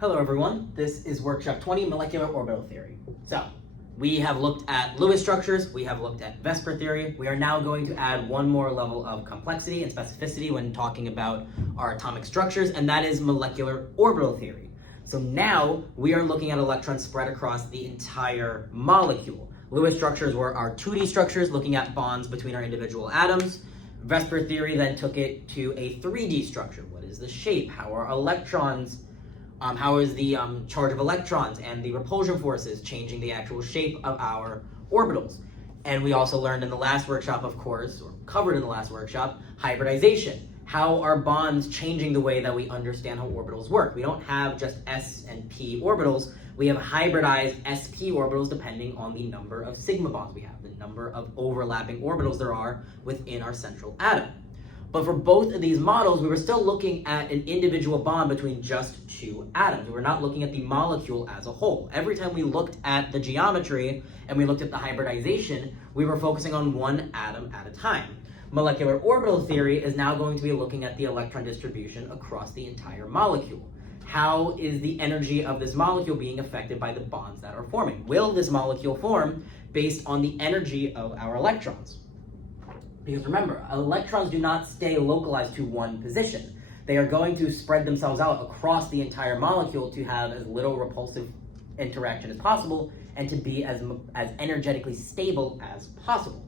Hello everyone, this is workshop 20, molecular orbital theory. So, we have looked at Lewis structures, we have looked at VSEPR theory. We are now going to add one more level of complexity and specificity when talking about our atomic structures, and that is molecular orbital theory. So now we are looking at electrons spread across the entire molecule. Lewis structures were our 2D structures, looking at bonds between our individual atoms. VSEPR theory then took it to a 3D structure. What is the shape? How are electrons how is the charge of electrons and the repulsion forces changing the actual shape of our orbitals? And we also learned in the last workshop, of course, or covered in the last workshop, hybridization. How are bonds changing the way that we understand how orbitals work? We don't have just s and p orbitals. We have hybridized sp orbitals depending on the number of sigma bonds we have, the number of overlapping orbitals there are within our central atom. But for both of these models, we were still looking at an individual bond between just two atoms. We were not looking at the molecule as a whole. Every time we looked at the geometry and we looked at the hybridization, we were focusing on one atom at a time. Molecular orbital theory is now going to be looking at the electron distribution across the entire molecule. How is the energy of this molecule being affected by the bonds that are forming? Will this molecule form based on the energy of our electrons? Because remember, electrons do not stay localized to one position. They are going to spread themselves out across the entire molecule to have as little repulsive interaction as possible and to be as energetically stable as possible.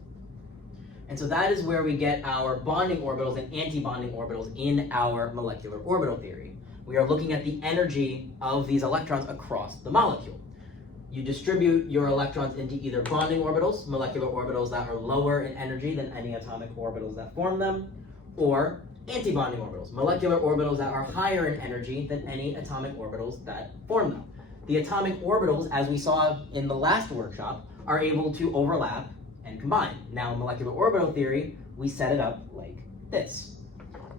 And so that is where we get our bonding orbitals and anti-bonding orbitals in our molecular orbital theory. We are looking at the energy of these electrons across the molecule. You distribute your electrons into either bonding orbitals, molecular orbitals that are lower in energy than any atomic orbitals that form them, or anti-bonding orbitals, molecular orbitals that are higher in energy than any atomic orbitals that form them. The atomic orbitals, as we saw in the last workshop, are able to overlap and combine. Now in molecular orbital theory, we set it up like this.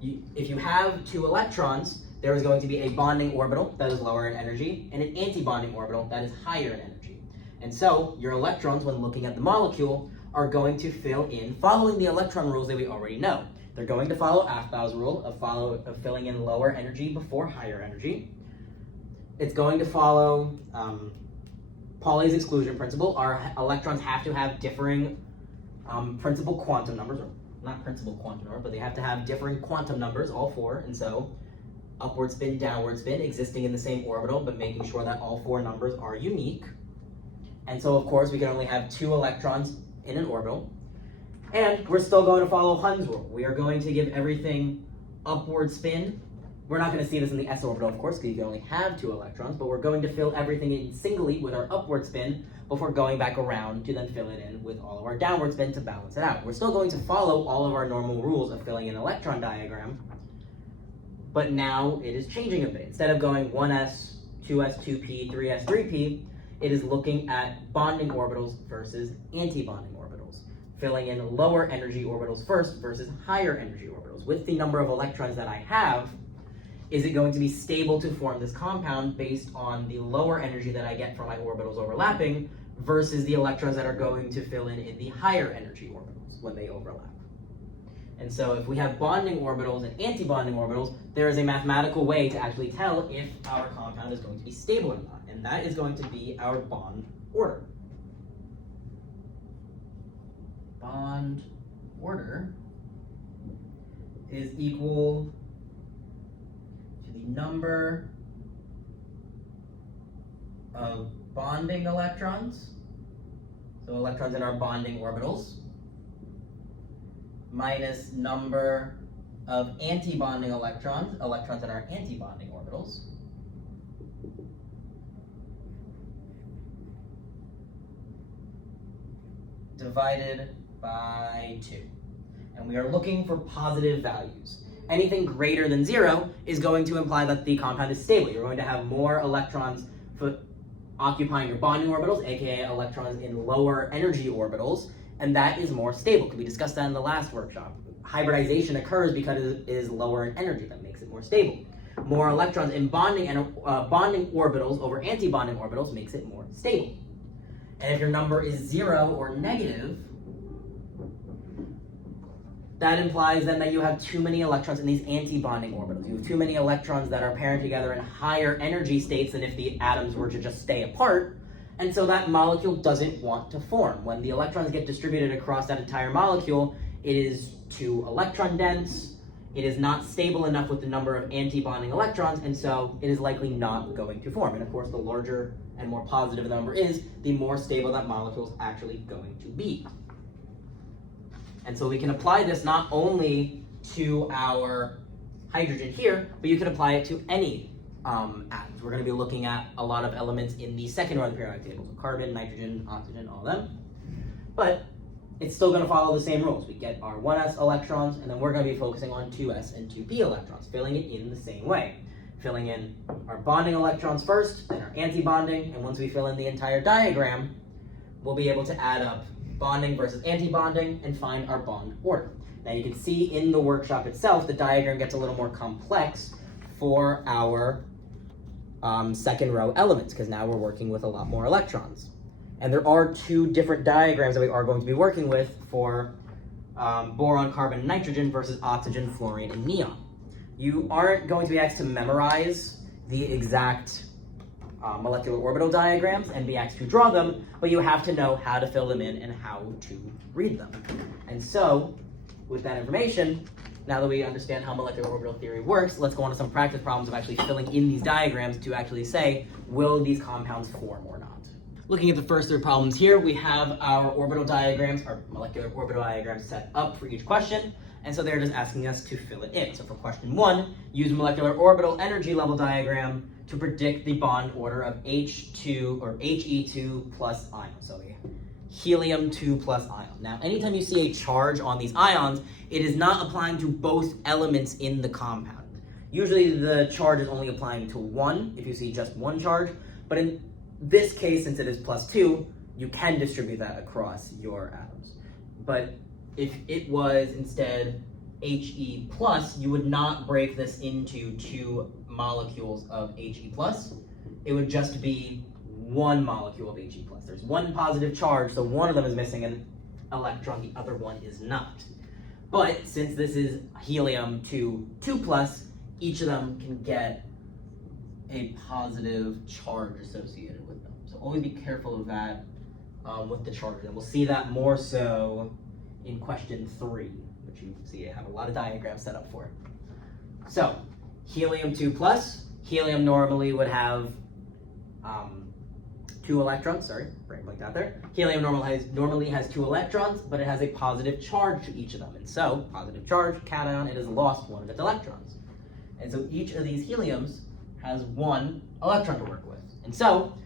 If you have two electrons, there is going to be a bonding orbital that is lower in energy and an anti-bonding orbital that is higher in energy. And so your electrons, when looking at the molecule, are going to fill in following the electron rules that we already know. They're going to follow Afbau's rule of filling in lower energy before higher energy. It's going to follow Pauli's exclusion principle. Our electrons have to have differing principal quantum numbers, or not principal quantum number, but they have to have differing quantum numbers, all four, and so upward spin, downward spin, existing in the same orbital, but making sure that all four numbers are unique. And so, of course, we can only have two electrons in an orbital. And we're still going to follow Hund's rule. We are going to give everything upward spin. We're not going to see this in the s orbital, of course, because you can only have two electrons, but we're going to fill everything in singly with our upward spin before going back around to then fill it in with all of our downward spin to balance it out. We're still going to follow all of our normal rules of filling an electron diagram, but now it is changing a bit. Instead of going 1s, 2s, 2p, 3s, 3p, it is looking at bonding orbitals versus anti-bonding orbitals, filling in lower energy orbitals first versus higher energy orbitals. With the number of electrons that I have, is it going to be stable to form this compound based on the lower energy that I get from my orbitals overlapping versus the electrons that are going to fill in the higher energy orbitals when they overlap? And so if we have bonding orbitals and anti-bonding orbitals, there is a mathematical way to actually tell if our compound is going to be stable or not, and that is going to be our bond order. Bond order is equal to the number of bonding electrons, so electrons in our bonding orbitals, minus number of anti-bonding electrons, electrons in our anti-bonding orbitals, divided by 2. And we are looking for positive values. Anything greater than 0 is going to imply that the compound is stable. You're going to have more electrons occupying your bonding orbitals, aka electrons in lower energy orbitals, and that is more stable. We discussed that in the last workshop. Hybridization occurs because it is lower in energy. That makes it more stable. More electrons in bonding orbitals over anti-bonding orbitals makes it more stable. And if your number is 0 or negative, that implies then that you have too many electrons in these anti-bonding orbitals. You have too many electrons that are pairing together in higher energy states than if the atoms were to just stay apart. And so that molecule doesn't want to form. When the electrons get distributed across that entire molecule, it is too electron dense, it is not stable enough with the number of anti-bonding electrons, and so it is likely not going to form. And of course, the larger and more positive the number is, the more stable that molecule is actually going to be. And so we can apply this not only to our hydrogen here, but you can apply it to any atoms. We're going to be looking at a lot of elements in the second order of the periodic table, so carbon, nitrogen, oxygen, all of them. But it's still going to follow the same rules. We get our 1s electrons, and then we're going to be focusing on 2s and 2p electrons, filling it in the same way. Filling in our bonding electrons first, then our anti-bonding, and once we fill in the entire diagram, we'll be able to add up bonding versus anti-bonding and find our bond order. Now you can see in the workshop itself, the diagram gets a little more complex for our second row elements, because now we're working with a lot more electrons. And there are two different diagrams that we are going to be working with for boron, carbon, and nitrogen versus oxygen, fluorine, and neon. You aren't going to be asked to memorize the exact molecular orbital diagrams and be asked to draw them, but you have to know how to fill them in and how to read them. And so, with that information, now that we understand how molecular orbital theory works, let's go on to some practice problems of actually filling in these diagrams to actually say, will these compounds form or not? Looking at the first three problems here, we have our orbital diagrams, our molecular orbital diagrams set up for each question, and so they're just asking us to fill it in. So for question 1, use molecular orbital energy level diagram to predict the bond order of H2 or He2 plus ion. So a helium 2 plus ion. Now, anytime you see a charge on these ions, it is not applying to both elements in the compound. Usually the charge is only applying to one, if you see just one charge, but in this case, since it is +2, you can distribute that across your atoms. But if it was instead He plus, you would not break this into 2 molecules of He plus. It would just be 1 molecule of He plus. There's one positive charge, so one of them is missing an electron, the other one is not. But since this is helium 2 plus, each of them can get a positive charge associated with them. So always be careful of that with the charges. And we'll see that more so in question 3, which you can see I have a lot of diagrams set up for. So helium 2 plus, helium normally would have 2 electrons, brain blanked out there. Helium normally has 2 electrons, but it has a positive charge to each of them. And so, positive charge, cation, it has lost one of its electrons. And so each of these heliums has 1 electron to work with. And so,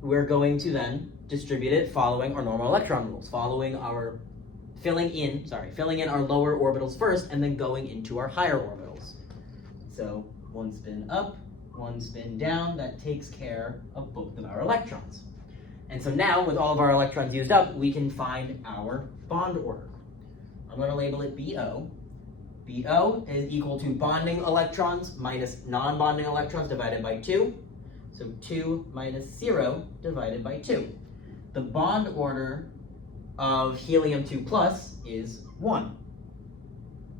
we're going to then distribute it following our normal electron rules, following our filling in our lower orbitals first, and then going into our higher orbitals. So 1 spin up, 1 spin down, that takes care of both of our electrons. And so now, with all of our electrons used up, we can find our bond order. I'm going to label it BO. BO is equal to bonding electrons minus non-bonding electrons divided by 2. So 2 minus 0 divided by 2. The bond order of helium 2 plus is 1.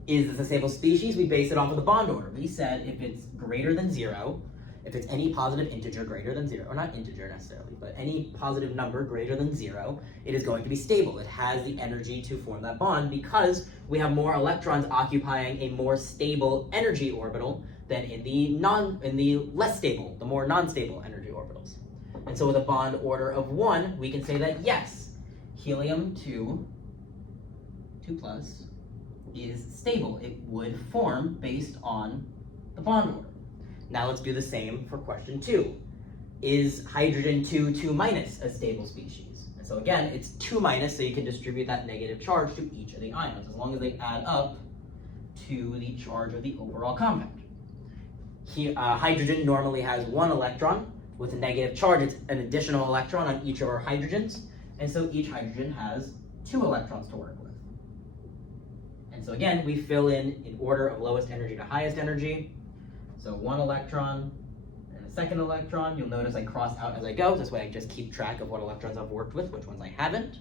Is this a stable species? We base it off of the bond order. We said if it's greater than 0, if it's any positive integer greater than 0, or not integer necessarily, but any positive number greater than 0, it is going to be stable. It has the energy to form that bond because we have more electrons occupying a more stable energy orbital than in the less stable, the more non-stable energy orbitals. And so with a bond order of 1, we can say that yes, helium 2 plus is stable. It would form based on the bond order. Now let's do the same for question 2. Is hydrogen 2 minus a stable species? And so again, it's 2 minus, so you can distribute that negative charge to each of the ions, as long as they add up to the charge of the overall compound. Hydrogen normally has 1 electron. With a negative charge, it's an additional electron on each of our hydrogens, and so each hydrogen has 2 electrons to work with. And so again, we fill in order of lowest energy to highest energy. So 1 electron and a second electron. You'll notice I cross out as I go. This way I just keep track of what electrons I've worked with, which ones I haven't.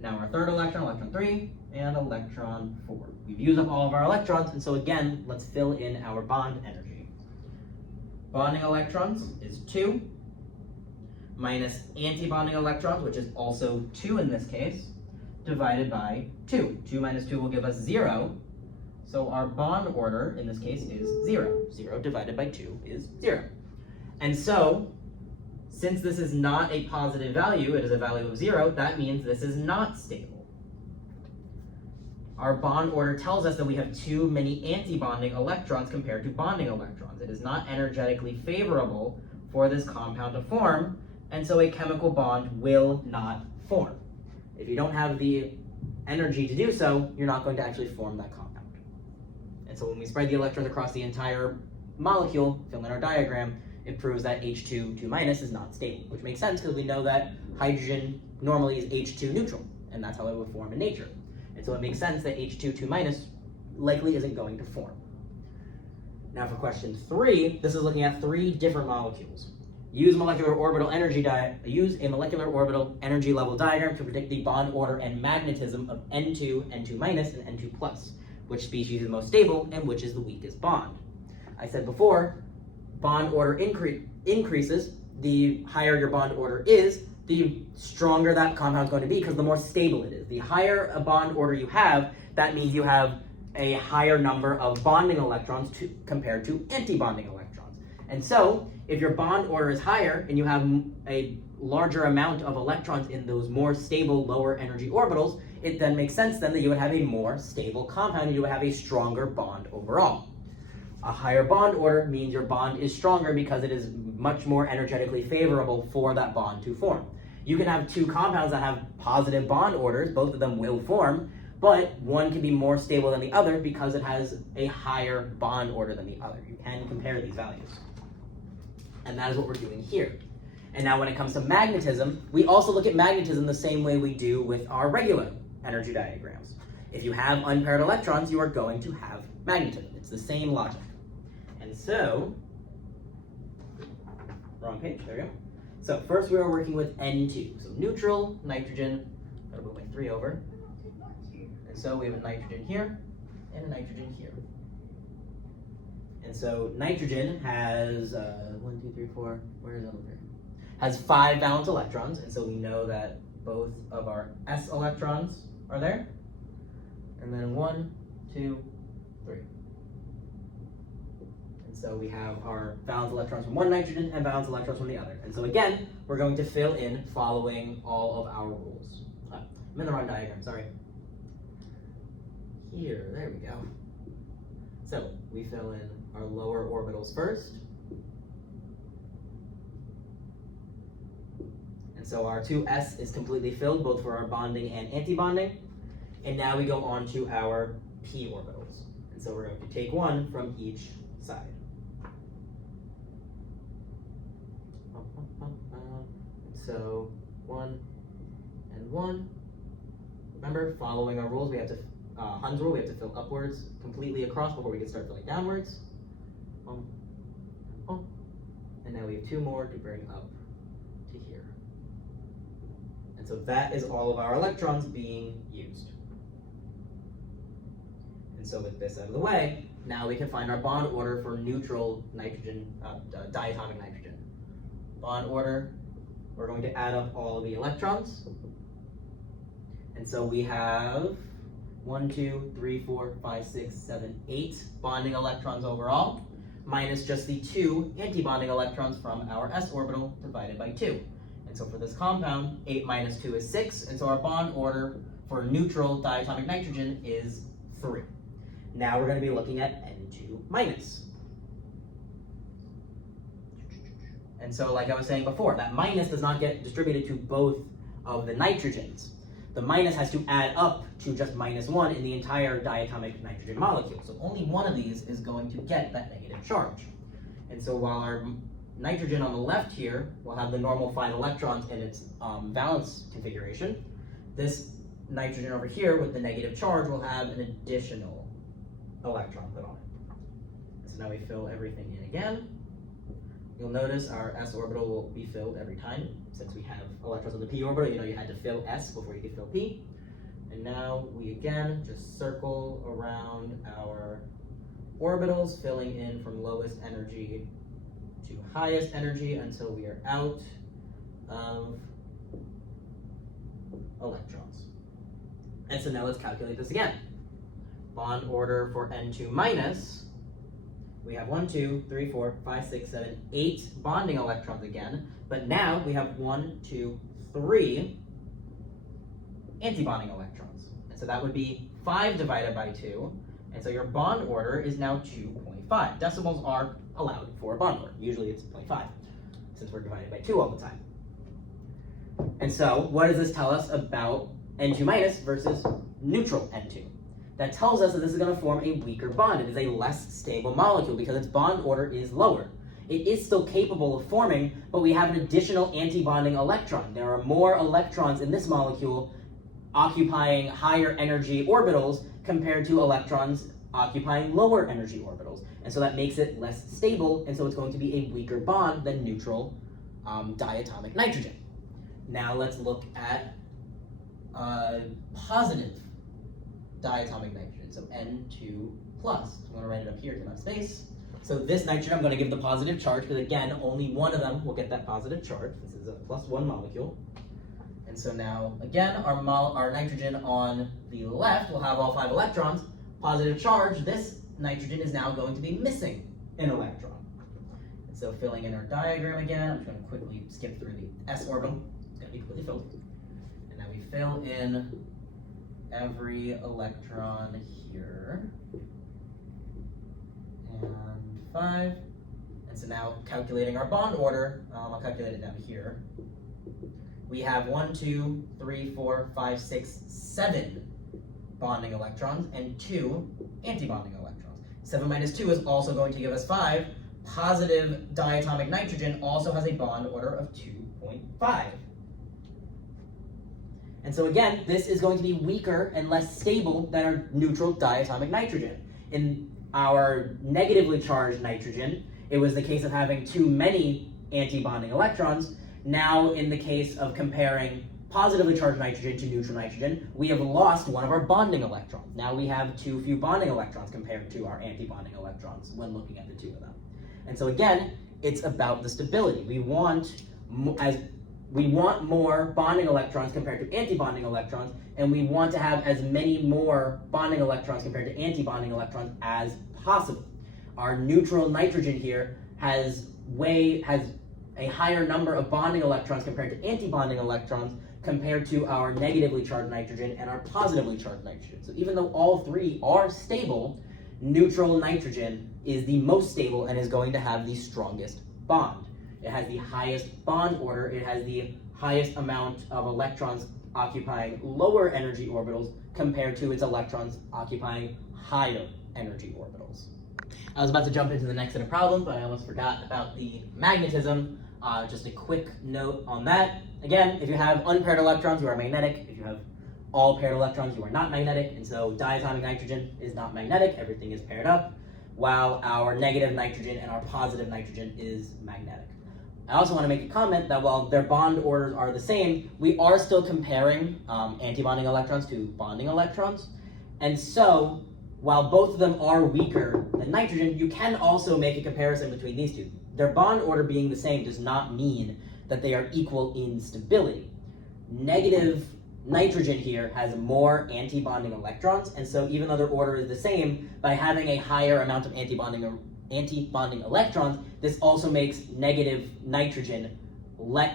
Now our third electron, electron 3, and electron 4. We've used up all of our electrons, and so again, let's fill in our bond energy. Bonding electrons is 2, minus anti-bonding electrons, which is also 2 in this case, divided by 2. 2 minus 2 will give us 0, so our bond order in this case is 0. 0 divided by 2 is 0. And so, since this is not a positive value, it is a value of 0, that means this is not stable. Our bond order tells us that we have too many anti-bonding electrons compared to bonding electrons. It is not energetically favorable for this compound to form, and so a chemical bond will not form. If you don't have the energy to do so, you're not going to actually form that compound. And so when we spread the electrons across the entire molecule, fill in our diagram, it proves that H2 2- is not stable, which makes sense because we know that hydrogen normally is H2 neutral, and that's how it would form in nature. And so it makes sense that H2 2- likely isn't going to form. Now for question 3, this is looking at 3 different molecules. Use a molecular orbital energy level diagram to predict the bond order and magnetism of N2, N2- and N2+, which species is most stable and which is the weakest bond. I said before, bond order increases, the higher your bond order is, the stronger that compound is going to be because the more stable it is. The higher a bond order you have, that means you have a higher number of bonding electrons compared to anti-bonding electrons. And so, if your bond order is higher and you have a larger amount of electrons in those more stable, lower energy orbitals, it then makes sense then that you would have a more stable compound and you would have a stronger bond overall. A higher bond order means your bond is stronger because it is much more energetically favorable for that bond to form. You can have 2 compounds that have positive bond orders, both of them will form, but one can be more stable than the other because it has a higher bond order than the other. You can compare these values. And that is what we're doing here. And now when it comes to magnetism, we also look at magnetism the same way we do with our regular energy diagrams. If you have unpaired electrons, you are going to have magnetism. It's the same logic. And so, wrong page, there we go. So first we are working with N2. So neutral, nitrogen, gotta move my 3 over. And so we have a nitrogen here and a nitrogen here. And so nitrogen has 1, 2, 3, 4, where is it over here? Has 5 valence electrons, and so we know that both of our s electrons are there. And then 1, 2, 3. And so we have our valence electrons from one nitrogen and valence electrons from the other. And so again, we're going to fill in following all of our rules. I'm in the wrong diagram, sorry. Here, there we go. So we fill in our lower orbitals first. And so our 2s is completely filled, both for our bonding and anti-bonding. And now we go on to our p orbitals. And so we're going to take 1 from each side. So 1 and 1. Remember, following our rules, we have to, Hund's rule, we have to fill upwards completely across before we can start filling downwards. And now we have 2 more to bring up to here. And so that is all of our electrons being used. And so with this out of the way, now we can find our bond order for neutral nitrogen, diatomic nitrogen. Bond order, we're going to add up all of the electrons. And so we have 1, 2, 3, 4, 5, 6, 7, 8 bonding electrons overall, minus just the 2 anti-bonding electrons from our s orbital divided by 2. And so for this compound, 8 minus 2 is 6, and so our bond order for neutral diatomic nitrogen is 3. Now we're going to be looking at N2-. And so like I was saying before, that minus does not get distributed to both of the nitrogens. The minus has to add up to just -1 in the entire diatomic nitrogen molecule. So only one of these is going to get that negative charge. And so while our nitrogen on the left here will have the normal 5 electrons in its valence configuration, this nitrogen over here with the negative charge will have an additional electron put on it. So now we fill everything in again. you'll notice our s orbital will be filled every time. Since we have electrons on the p orbital, you know you had to fill s before you could fill p. And now we again just circle around our orbitals, filling in from lowest energy to highest energy until we are out of electrons. And so now let's calculate this again. Bond order for N2 minus, we have 1, 2, 3, 4, 5, 6, 7, 8 bonding electrons again, but now we have 1, 2, 3 antibonding electrons. And so that would be 5 divided by 2, and so your bond order is now 2.5. Decimals are allowed for a bond order. Usually it's 0.5, since we're divided by 2 all the time. And so what does this tell us about N2 minus versus neutral N2? That tells us that this is going to form a weaker bond. It is a less stable molecule because its bond order is lower. It is still capable of forming, but we have an additional antibonding electron. There are more electrons in this molecule occupying higher energy orbitals compared to electrons occupying lower energy orbitals. And so that makes it less stable, and so it's going to be a weaker bond than neutral diatomic nitrogen. Now let's look at positive diatomic nitrogen, so N2+. I'm going to write it up here to my space. So this nitrogen I'm going to give the positive charge, because again, only one of them will get that positive charge. This is a +1 molecule. And so now, again, our nitrogen on the left will have all 5 electrons. Positive charge, this nitrogen is now going to be missing an electron. And so filling in our diagram again, I'm just going to quickly skip through the s orbital. It's going to be completely filled. And now we fill in every electron here. And 5. And so now calculating our bond order, I'll calculate it down here. We have 1, 2, 3, 4, 5, 6, 7 bonding electrons and 2 antibonding electrons. 7 minus 2 is also going to give us 5. Positive diatomic nitrogen also has a bond order of 2.5. And so again, this is going to be weaker and less stable than our neutral diatomic nitrogen. In our negatively charged nitrogen, it was the case of having too many antibonding electrons. Now, in the case of comparing positively charged nitrogen to neutral nitrogen, we have lost one of our bonding electrons. Now we have too few bonding electrons compared to our antibonding electrons when looking at the two of them. And so again, it's about the stability. We want more bonding electrons compared to antibonding electrons, and we want to have as many more bonding electrons compared to antibonding electrons as possible. Our neutral nitrogen here has a higher number of bonding electrons compared to antibonding electrons compared to our negatively charged nitrogen and our positively charged nitrogen. So even though all three are stable, neutral nitrogen is the most stable and is going to have the strongest bond. It has the highest bond order, it has the highest amount of electrons occupying lower energy orbitals compared to its electrons occupying higher energy orbitals. I was about to jump into the next set of problems, but I almost forgot about the magnetism. Just a quick note on that. Again, if you have unpaired electrons, you are magnetic. If you have all paired electrons, you are not magnetic. And so diatomic nitrogen is not magnetic. Everything is paired up, while our negative nitrogen and our positive nitrogen is magnetic. I also want to make a comment that while their bond orders are the same, we are still comparing antibonding electrons to bonding electrons. And so, while both of them are weaker than nitrogen, you can also make a comparison between these two. Their bond order being the same does not mean that they are equal in stability. Negative nitrogen here has more antibonding electrons, and so even though their order is the same, by having a higher amount of antibonding electrons, this also makes negative nitrogen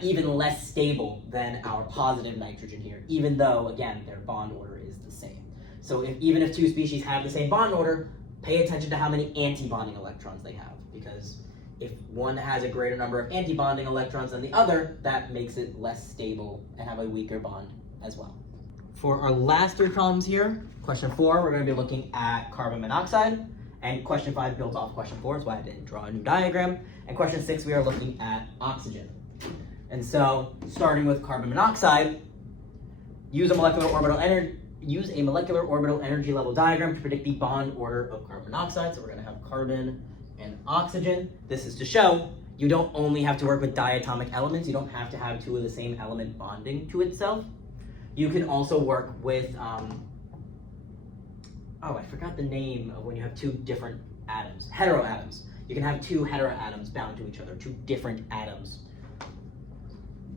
even less stable than our positive nitrogen here, even though, again, their bond order is the same. So even if two species have the same bond order, pay attention to how many antibonding electrons they have, because if one has a greater number of antibonding electrons than the other, that makes it less stable and have a weaker bond as well. For our last three problems here, question 4, we're going to be looking at carbon monoxide, and question 5 builds off question 4, that's why I didn't draw a new diagram, and question 6 we are looking at oxygen. And so, starting with carbon monoxide, use a molecular orbital energy level diagram to predict the bond order of carbon monoxide. So we're going to have carbon and oxygen. This is to show you don't only have to work with diatomic elements. You don't have to have two of the same element bonding to itself. You can also work with, oh, I forgot the name of when you have two different atoms, heteroatoms. You can have two heteroatoms bound to each other, two different atoms.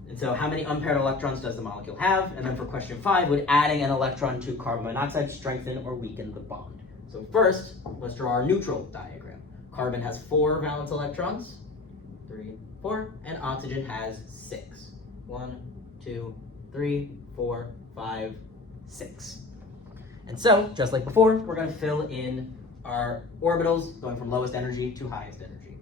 And so how many unpaired electrons does the molecule have? And then for question 5, would adding an electron to carbon monoxide strengthen or weaken the bond? So first, let's draw our neutral diagram. Carbon has 4 valence electrons, 3, 4, and oxygen has 6. 1, 2, 3, 4, 5, 6. And so, just like before, we're going to fill in our orbitals going from lowest energy to highest energy.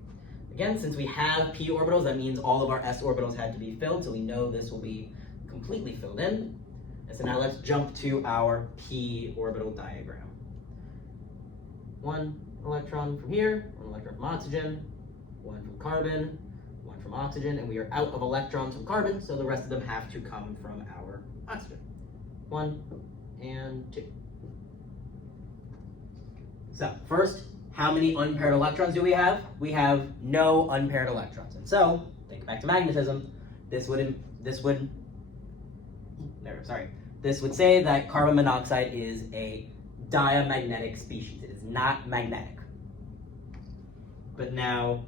Again, since we have p orbitals, that means all of our s orbitals had to be filled, so we know this will be completely filled in. And so now let's jump to our p orbital diagram. 1 electron from here, 1 electron from oxygen, 1 from carbon, 1 from oxygen, and we are out of electrons from carbon, so the rest of them have to come from our oxygen. 1 and 2. So first, how many unpaired electrons do we have? We have no unpaired electrons. And so, think back to magnetism, this would say that carbon monoxide is a diamagnetic species. It is not magnetic. But now,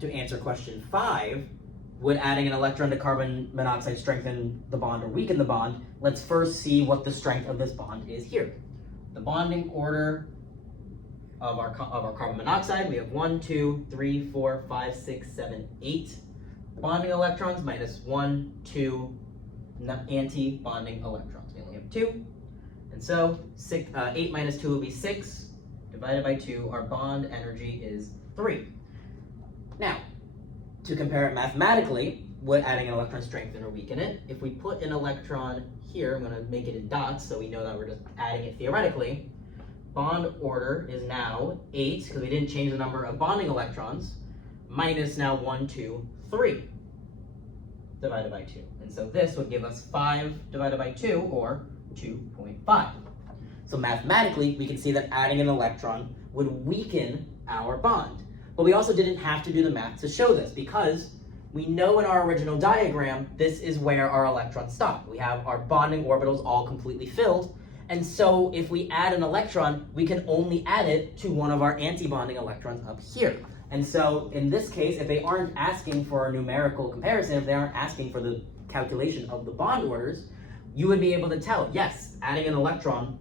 to answer question 5, would adding an electron to carbon monoxide strengthen the bond or weaken the bond? Let's first see what the strength of this bond is here. The bonding order of our carbon monoxide, we have 1, 2, 3, 4, 5, 6, 7, 8 bonding electrons minus 1, 2 anti-bonding electrons. We only have 2. And so 8 minus 2 will be 6. Divided by 2, our bond energy is 3. Now, to compare it mathematically, would adding an electron strengthen or weaken it? If we put an electron here, I'm going to make it in dots so we know that we're just adding it theoretically. Bond order is now 8, because we didn't change the number of bonding electrons, minus now 1, 2, 3, divided by 2. And so this would give us 5 divided by 2, or 2.5. So mathematically, we can see that adding an electron would weaken our bond. But we also didn't have to do the math to show this, because we know in our original diagram, this is where our electrons stop. We have our bonding orbitals all completely filled. And so if we add an electron, we can only add it to one of our anti-bonding electrons up here. And so in this case, if they aren't asking for a numerical comparison, if they aren't asking for the calculation of the bond orders, you would be able to tell, yes, adding an electron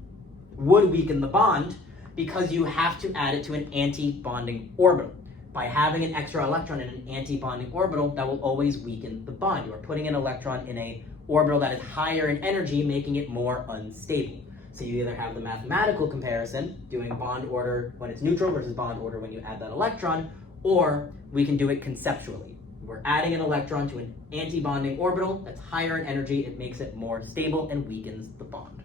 would weaken the bond because you have to add it to an anti-bonding orbital. By having an extra electron in an anti-bonding orbital, that will always weaken the bond. You are putting an electron in an orbital that is higher in energy, making it more unstable. So you either have the mathematical comparison, doing bond order when it's neutral versus bond order when you add that electron, or we can do it conceptually. We're adding an electron to an anti-bonding orbital that's higher in energy. It makes it more stable and weakens the bond.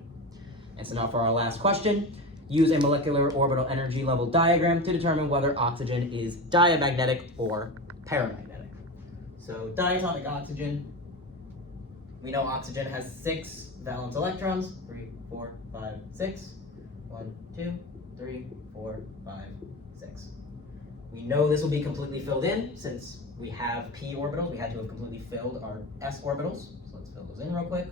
And so now for our last question, use a molecular orbital energy level diagram to determine whether oxygen is diamagnetic or paramagnetic. So diatomic oxygen, we know oxygen has 6 valence electrons, 3, 4, 5, 6. 1, 2, 3, 4, 5, 6. We know this will be completely filled in since we have p orbitals. We had to have completely filled our s orbitals. So let's fill those in real quick.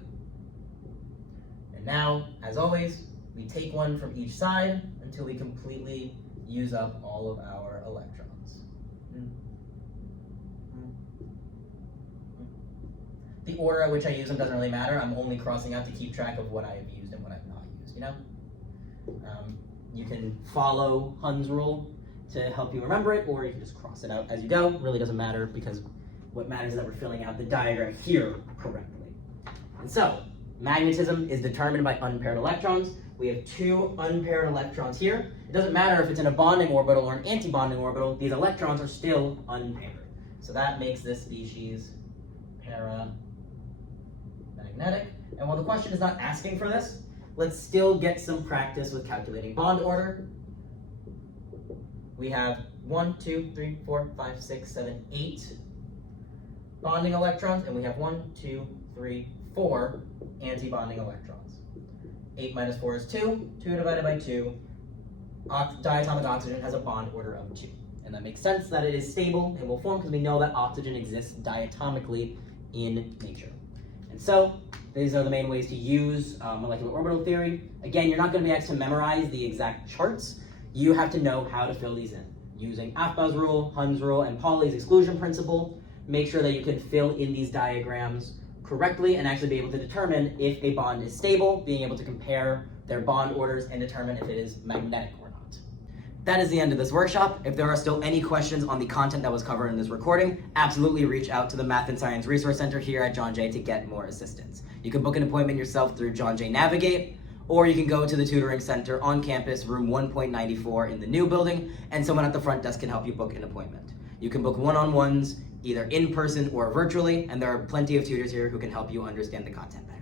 And now, as always, we take one from each side until we completely use up all of our electrons. The order at which I use them doesn't really matter. I'm only crossing out to keep track of what I have used and what I've not used, you know? You can follow Hund's rule to help you remember it, or you can just cross it out as you go. It really doesn't matter, because what matters is that we're filling out the diagram here correctly. And so, magnetism is determined by unpaired electrons. We have 2 unpaired electrons here. It doesn't matter if it's in a bonding orbital or an anti-bonding orbital, these electrons are still unpaired. So that makes this species paramagnetic. And while the question is not asking for this, let's still get some practice with calculating bond order. We have 1, 2, 3, 4, 5, 6, 7, 8 bonding electrons, and we have 1, 2, 3, 4 anti-bonding electrons. 8 minus 4 is 2. 2 divided by 2. Diatomic oxygen has a bond order of 2. And that makes sense that it is stable and will form because we know that oxygen exists diatomically in nature. And so these are the main ways to use molecular orbital theory. Again, you're not going to be asked to memorize the exact charts. You have to know how to fill these in. Using Afbau's rule, Hund's rule, and Pauli's exclusion principle, make sure that you can fill in these diagrams correctly and actually be able to determine if a bond is stable, being able to compare their bond orders and determine if it is magnetic or not. That is the end of this workshop. If there are still any questions on the content that was covered in this recording, absolutely reach out to the Math and Science Resource Center here at John Jay to get more assistance. You can book an appointment yourself through John Jay Navigate, or you can go to the tutoring center on campus, room 1.94 in the new building, and someone at the front desk can help you book an appointment. You can book one-on-ones either in person or virtually, and there are plenty of tutors here who can help you understand the content better.